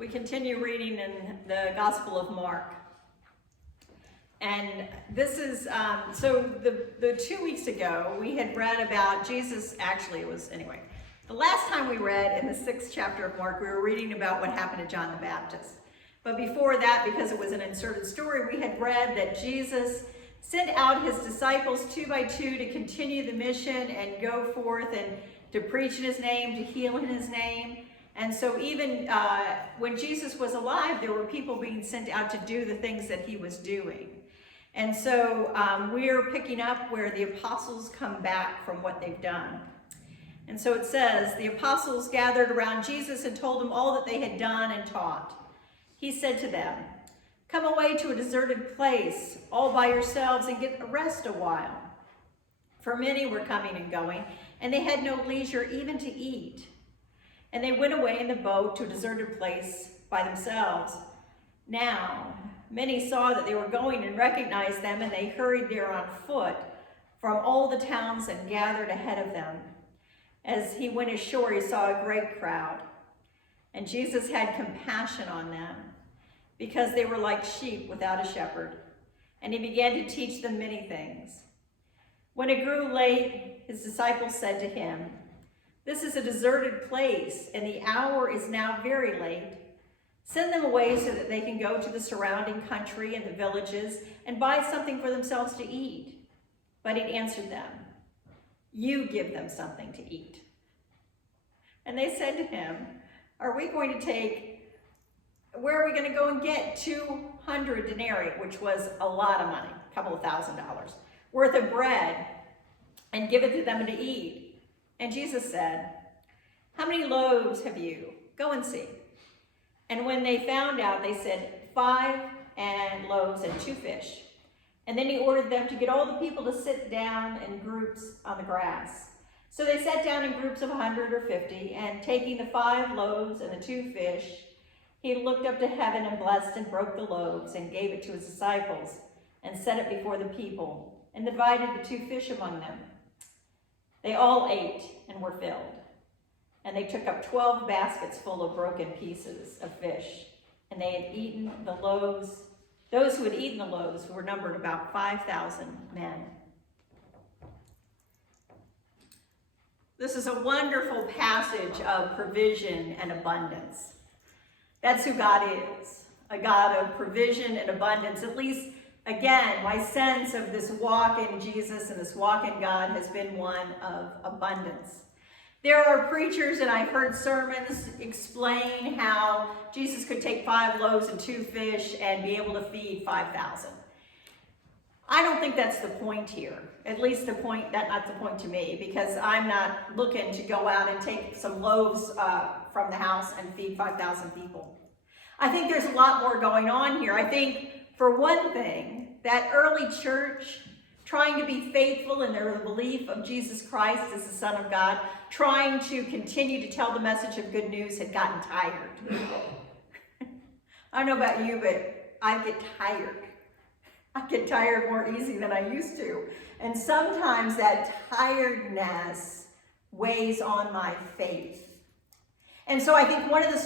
We continue reading in the Gospel of Mark. And this is, so the 2 weeks ago, we had read about Jesus, actually it was, anyway, the last time we read in the 6th chapter of Mark, we were reading about what happened to John the Baptist. But before that, because it was an inserted story, we had read that Jesus sent out his disciples 2 by 2 to continue the mission and go forth and to preach in his name, to heal in his name. And so even when Jesus was alive, there were people being sent out to do the things that he was doing. And so we're picking up where the apostles come back from what they've done. And so it says, the apostles gathered around Jesus and told him all that they had done and taught. He said to them, "Come away to a deserted place all by yourselves and get a rest a while." For many were coming and going, and they had no leisure even to eat. And they went away in the boat to a deserted place by themselves. Now, many saw that they were going and recognized them, and they hurried there on foot from all the towns and gathered ahead of them. As he went ashore, he saw a great crowd. And Jesus had compassion on them, because they were like sheep without a shepherd. And he began to teach them many things. When it grew late, his disciples said to him, "This is a deserted place, and the hour is now very late. Send them away so that they can go to the surrounding country and the villages and buy something for themselves to eat." But he answered them, "You give them something to eat." And they said to him, where are we going to go and get 200 denarii, which was a lot of money, a couple of $1,000s, worth of bread, and give it to them to eat? And Jesus said, "How many loaves have you? Go and see." And when they found out, they said, 5 loaves and 2 fish. And then he ordered them to get all the people to sit down in groups on the grass. So they sat down in groups of 100 or 50, and taking the 5 loaves and the 2 fish, he looked up to heaven and blessed and broke the loaves and gave it to his disciples and set it before the people and divided the 2 fish among them. They all ate and were filled. And they took up 12 baskets full of broken pieces of fish. And they had eaten the loaves. Those who had eaten the loaves were numbered about 5,000 men. This is a wonderful passage of provision and abundance. That's who God is, a God of provision and abundance. At least, again, my sense of this walk in Jesus and this walk in God has been one of abundance. There are preachers, and I've heard sermons explain how Jesus could take 5 loaves and 2 fish and be able to feed 5,000. I don't think that's the point here. At least not the point to me, because I'm not looking to go out and take some loaves from the house and feed 5,000 people. I think there's a lot more going on here. I think, for one thing, that early church, trying to be faithful in their belief of Jesus Christ as the Son of God, trying to continue to tell the message of good news, had gotten tired. I don't know about you, but I get tired. I get tired more easy than I used to. And sometimes that tiredness weighs on my faith. And so I think one of the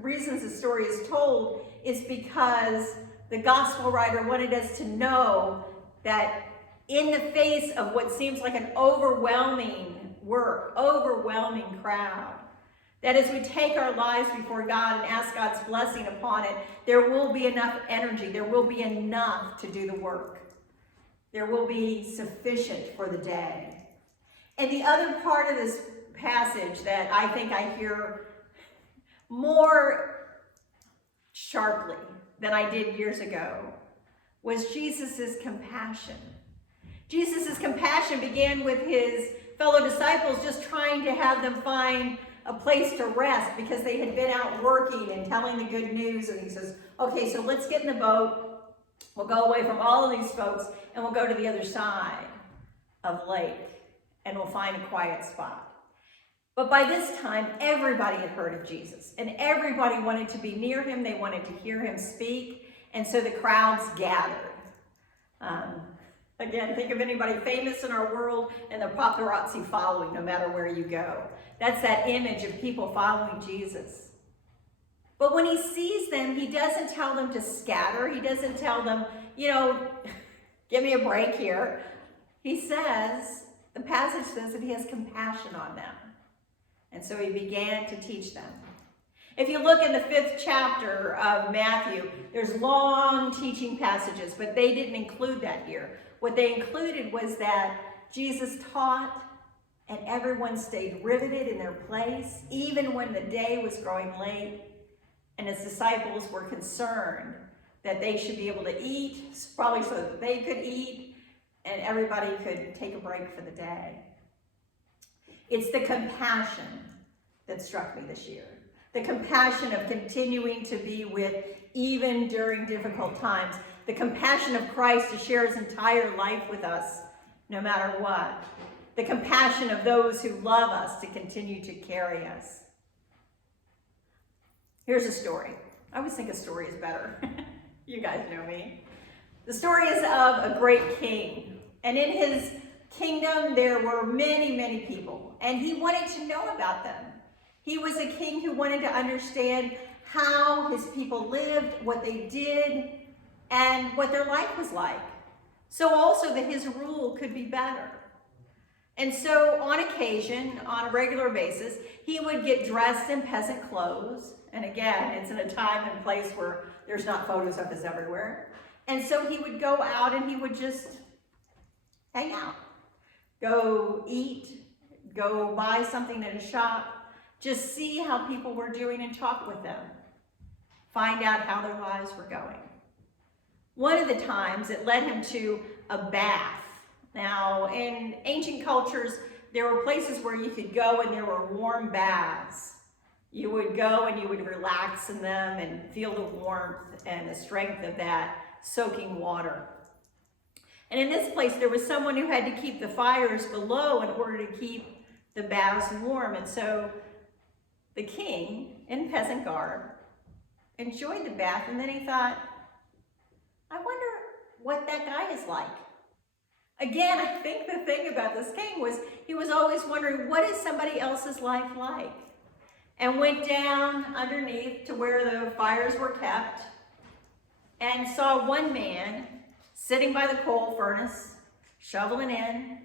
reasons the story is told is because the gospel writer wanted us to know that in the face of what seems like an overwhelming crowd, that as we take our lives before God and ask God's blessing upon it, there will be enough energy, there will be enough to do the work. There will be sufficient for the day. And the other part of this passage that I think I hear more sharply than I did years ago was Jesus's compassion. Jesus's compassion began with his fellow disciples just trying to have them find a place to rest because they had been out working and telling the good news. And he says, okay, so let's get in the boat. We'll go away from all of these folks and we'll go to the other side of lake and we'll find a quiet spot. But by this time, everybody had heard of Jesus and everybody wanted to be near him. They wanted to hear him speak. And so the crowds gathered. Again, think of anybody famous in our world and the paparazzi following no matter where you go. That's that image of people following Jesus. But when he sees them, he doesn't tell them to scatter. He doesn't tell them, give me a break here. He says, the passage says that he has compassion on them. And so he began to teach them. If you look in the 5th chapter of Matthew, there's long teaching passages, but they didn't include that here. What they included was that Jesus taught and everyone stayed riveted in their place, even when the day was growing late, and his disciples were concerned that they should be able to eat, probably so that they could eat, and everybody could take a break for the day. It's the compassion that struck me this year. The compassion of continuing to be with even during difficult times. The compassion of Christ to share his entire life with us, no matter what. The compassion of those who love us to continue to carry us. Here's a story. I always think a story is better. You guys know me. The story is of a great king. And in his kingdom, there were many, many people. And he wanted to know about them. He was a king who wanted to understand how his people lived, what they did, and what their life was like. So also that his rule could be better. And so on occasion, on a regular basis, he would get dressed in peasant clothes. And again, it's in a time and place where there's not photos of us everywhere. And so he would go out and he would just hang out. Go eat, go buy something at a shop, just see how people were doing and talk with them. Find out how their lives were going. One of the times it led him to a bath. Now, in ancient cultures, there were places where you could go and there were warm baths. You would go and you would relax in them and feel the warmth and the strength of that soaking water. And in this place, there was someone who had to keep the fires below in order to keep the baths warm. And so the king, in peasant garb, enjoyed the bath, and then he thought, I wonder what that guy is like. Again, I think the thing about this king was he was always wondering, what is somebody else's life like? And went down underneath to where the fires were kept and saw one man sitting by the coal furnace, shoveling in,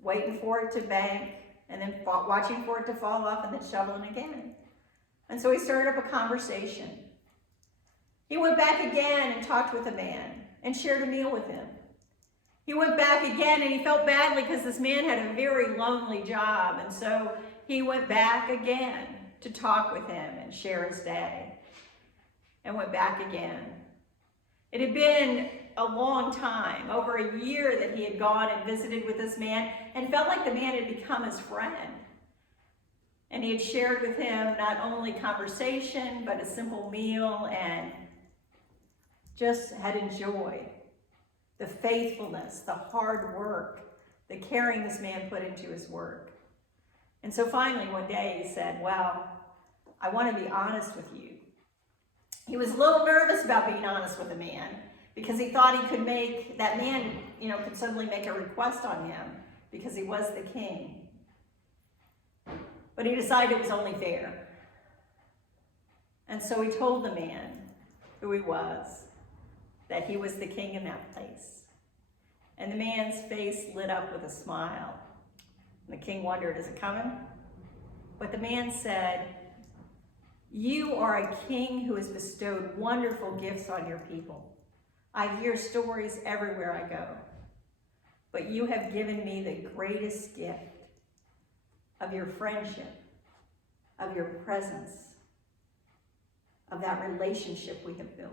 waiting for it to bank, and then watching for it to fall off and then shoveling again. And so he started up a conversation. He went back again and talked with a man and shared a meal with him. He went back again and he felt badly because this man had a very lonely job. And so he went back again to talk with him and share his day. And went back again. It had been a long time, over a year, that he had gone and visited with this man and felt like the man had become his friend. And he had shared with him not only conversation, but a simple meal, and just had enjoyed the faithfulness, the hard work, the caring this man put into his work. And so finally one day he said, well, I want to be honest with you. He was a little nervous about being honest with a man because he thought he could make, that man, could suddenly make a request on him because he was the king. But he decided it was only fair. And so he told the man who he was, that he was the king in that place. And the man's face lit up with a smile. And the king wondered, is it coming? But the man said, you are a king who has bestowed wonderful gifts on your people. I hear stories everywhere I go. But you have given me the greatest gift of your friendship, of your presence, of that relationship we have built.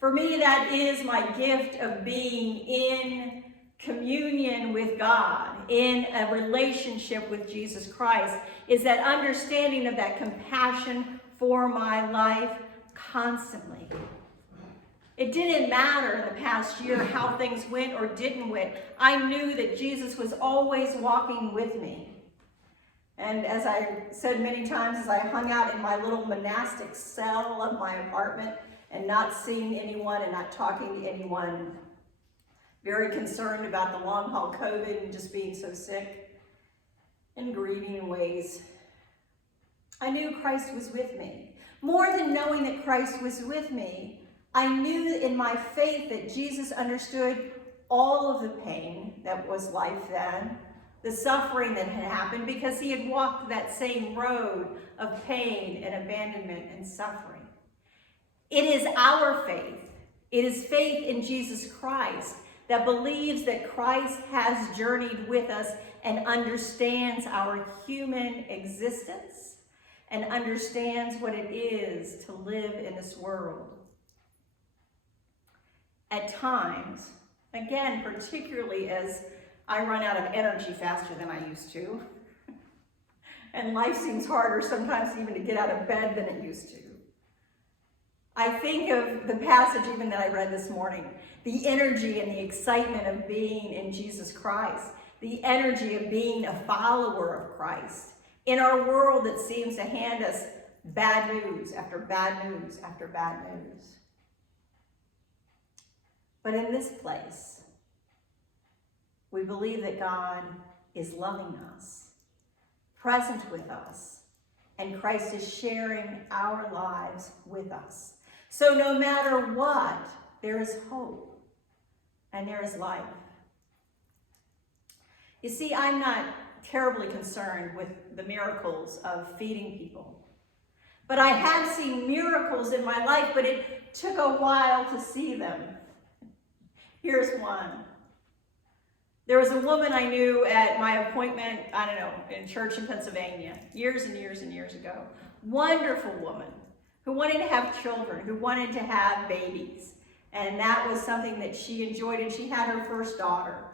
For me, that is my gift of being in communion with God, in a relationship with Jesus Christ, is that understanding of that compassion for my life constantly. It didn't matter in the past year how things went or didn't went. I knew that Jesus was always walking with me. And as I said many times, as I hung out in my little monastic cell of my apartment, and not seeing anyone and not talking to anyone, very concerned about the long haul COVID and just being so sick and grieving in ways, I knew Christ was with me. More than knowing that Christ was with me, I knew in my faith that Jesus understood all of the pain that was life then, the suffering that had happened, because he had walked that same road of pain and abandonment and suffering. It is our faith. It is faith in Jesus Christ that believes that Christ has journeyed with us and understands our human existence and understands what it is to live in this world. At times, again, particularly as I run out of energy faster than I used to, and life seems harder sometimes even to get out of bed than it used to, I think of the passage even that I read this morning, the energy and the excitement of being in Jesus Christ, the energy of being a follower of Christ in our world that seems to hand us bad news after bad news after bad news. But in this place, we believe that God is loving us, present with us, and Christ is sharing our lives with us. So no matter what, there is hope and there is life. You see, I'm not terribly concerned with the miracles of feeding people. But I have seen miracles in my life, but it took a while to see them. Here's one. There was a woman I knew at my appointment, in church in Pennsylvania, years and years and years ago. Wonderful woman who wanted to have children, who wanted to have babies. And that was something that she enjoyed, and she had her first daughter.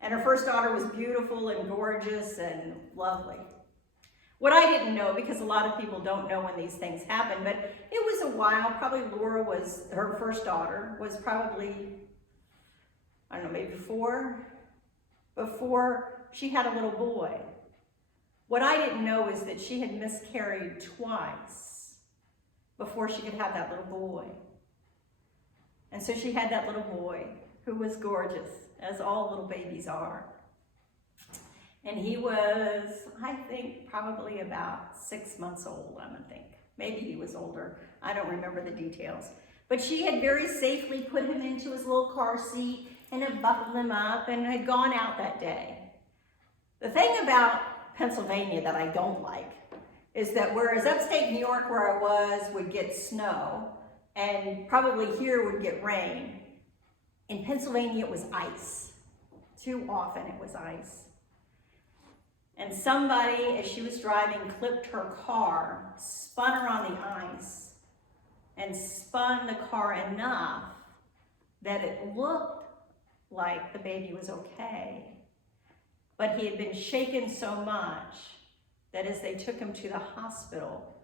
And her first daughter was beautiful and gorgeous and lovely. What I didn't know, because a lot of people don't know when these things happen, but it was a while, probably Laura was, her first daughter, was probably, maybe before she had a little boy. What I didn't know is that she had miscarried twice before she could have that little boy. And so she had that little boy who was gorgeous, as all little babies are. And he was, I think, probably about 6 months old, I would think. Maybe he was older. I don't remember the details. But she had very safely put him into his little car seat and had buckled him up and had gone out that day. The thing about Pennsylvania that I don't like is that whereas upstate New York, where I was, would get snow, and probably here would get rain, in Pennsylvania it was ice. Too often it was ice. And somebody, as she was driving, clipped her car, spun her on the ice, and spun the car enough that it looked like the baby was okay. But he had been shaken so much that as they took him to the hospital,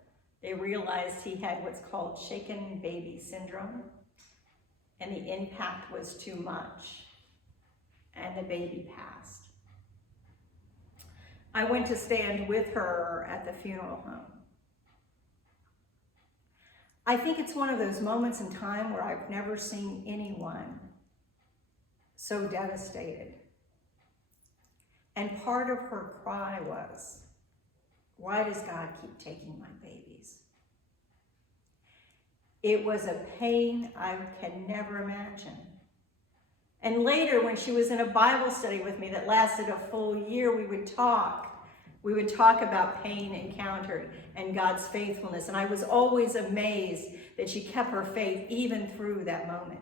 they realized he had what's called shaken baby syndrome, and the impact was too much, and the baby passed. I went to stand with her at the funeral home. I think it's one of those moments in time where I've never seen anyone so devastated. And part of her cry was, why does God keep taking my babies? It was a pain I can never imagine. And later, when she was in a Bible study with me that lasted a full year, we would talk about pain encountered and God's faithfulness. And I was always amazed that she kept her faith even through that moment.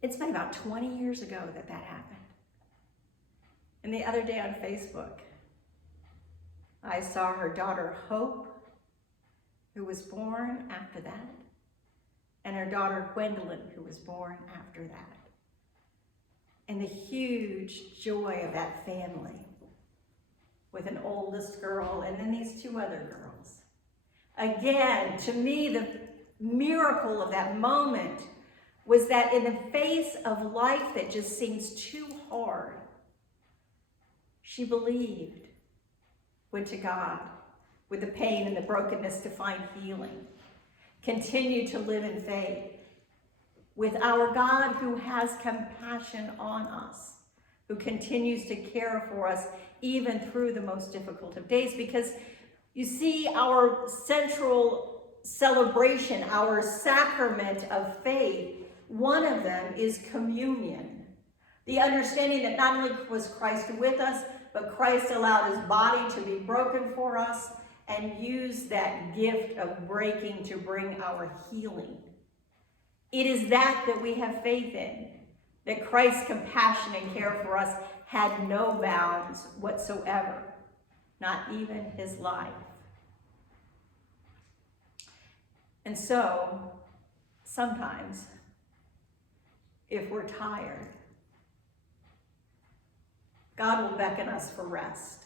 It's been about 20 years ago that happened. And the other day on Facebook, I saw her daughter Hope, who was born after that, and her daughter Gwendolyn, who was born after that. And the huge joy of that family with an oldest girl and then these two other girls. Again, to me, the miracle of that moment was that in the face of life that just seems too hard, she believed, went to God with the pain and the brokenness to find healing, continued to live in faith with our God who has compassion on us, who continues to care for us even through the most difficult of days. Because you see, our central celebration, our sacrament of faith, one of them is communion. The understanding that not only was Christ with us, but Christ allowed his body to be broken for us and used that gift of breaking to bring our healing. It is that we have faith in, that Christ's compassion and care for us had no bounds whatsoever, not even his life. And so, sometimes, if we're tired, God will beckon us for rest.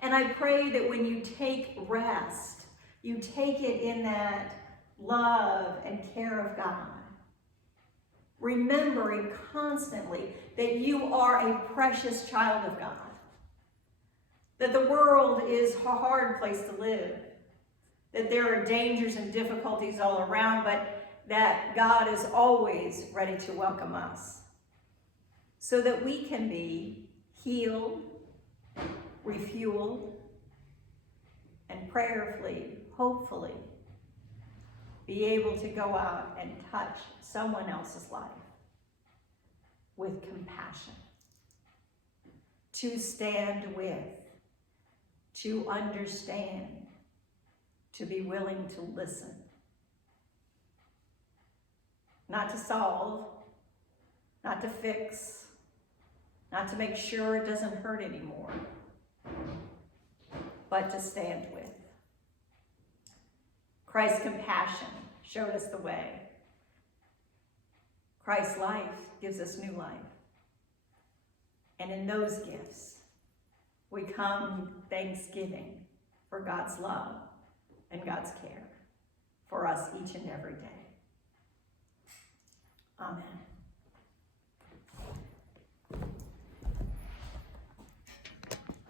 And I pray that when you take rest, you take it in that love and care of God, remembering constantly that you are a precious child of God, that the world is a hard place to live, that there are dangers and difficulties all around, but that God is always ready to welcome us so that we can be healed, refueled, and prayerfully, hopefully, be able to go out and touch someone else's life with compassion, to stand with, to understand, to be willing to listen. Not to solve, not to fix, not to make sure it doesn't hurt anymore, but to stand with. Christ's compassion showed us the way. Christ's life gives us new life. And in those gifts, we come thanksgiving for God's love and God's care for us each and every day. Amen.